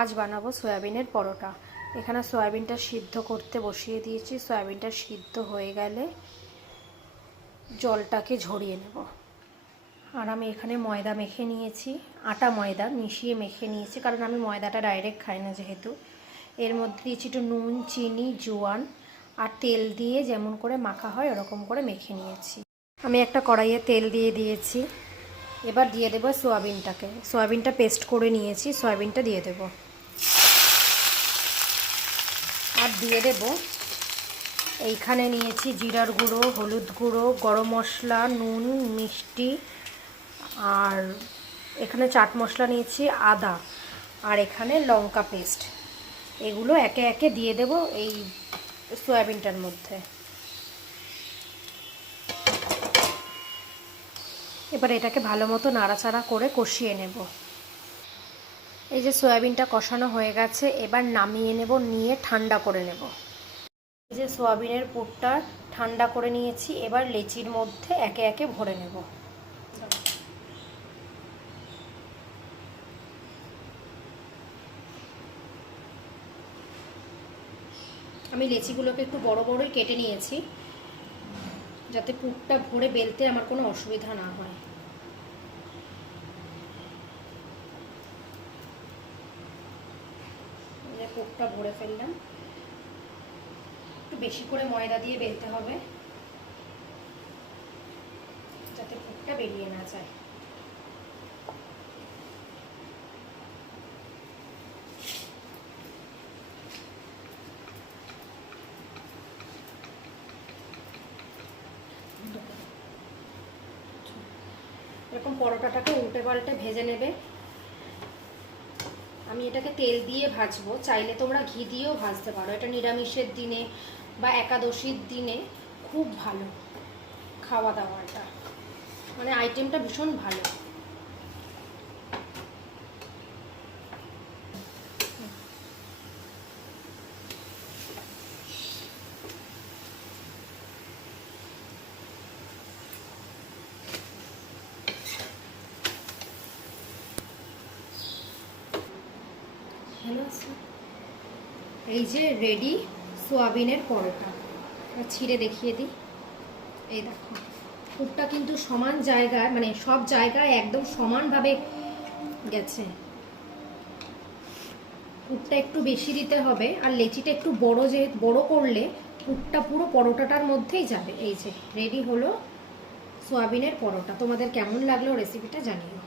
আজ বানাবো সয়াবিনের পরোটা। এখানে সয়াবিনটা সিদ্ধ করতে বসিয়ে দিয়েছি। সয়াবিনটা সিদ্ধ হয়ে গেলে জলটাকে ঝরিয়ে নেব। আর আমি এখানে ময়দা মেখে নিয়েছি, আটা ময়দা মিশিয়ে মেখে নিয়েছি, কারণ আমি ময়দাটা ডাইরেক্ট খাই না যেহেতু। এর মধ্যে দিয়েছি একটু নুন, চিনি, জোয়ান আর তেল দিয়ে যেমন করে মাখা হয় ওরকম করে মেখে নিয়েছি। আমি একটা কড়াইয়ে তেল দিয়ে দিয়েছি। এবার দিয়ে দেবো সয়াবিনটাকে। সয়াবিনটা পেস্ট করে নিয়েছি, সয়াবিনটা দিয়ে দেব। আর দিয়ে দেব এইখানে নিয়েছি জিরার গুঁড়ো, হলুদ গুঁড়ো, গরম মশলা, নুন, মিষ্টি, আর এখানে চাট মশলা নিয়েছি, আদা, আর এখানে লঙ্কা পেস্ট। এগুলো একে একে দিয়ে দেব এই সয়াবিনটার মধ্যে। এবার এটাকে ভালো মতো নাড়াচাড়া করে কষিয়ে নেব। এই যে সয়াবিনটা কষানো হয়ে গেছে, এবার নামিয়ে নেব, নিয়ে ঠান্ডা করে নেব। এই যে সয়াবিনের পুরটা ঠান্ডা করে নিয়েছি, এবার লেচির মধ্যে একে একে ভরে নেব। আমি লেচিগুলোকে একটু বড় বড়ই কেটে নিয়েছি, যাতে পুরটা ভরে বেলতে আমার কোনো অসুবিধা না হয়। পুরটা ভরে ফেললাম। একটু বেশি করে ময়দা দিয়ে বেলতে হবে, যাতে পুরটা বেরিয়ে না যায়। এরকম পরোটাটাকে উল্টে পাল্টে ভেজে নেবে। আমি এটাকে তেল দিয়ে ভাজবো, চাইলে তোমরা ঘি দিয়েও ভাজতে পারো। এটা নিরামিষের দিনে বা একাদশীর দিনে খুব ভালো খাওয়া দাওয়াটা, মানে আইটেমটা ভীষণ ভালো। এই যে রেডি সোয়াবিনের পরোটা। ছিঁড়ে দেখিয়ে দিই। এই দেখো, পুরটা কিন্তু সমান জায়গায়, মানে সব জায়গায় একদম সমানভাবে গেছে। পুরটা একটু বেশি দিতে হবে, আর লেচিটা একটু বড় করলে পুরটা পুরো পরোটাটার মধ্যেই যাবে। এই যে রেডি হলো সোয়াবিনের পরোটা। তোমাদের কেমন লাগলো রেসিপিটা জানিও।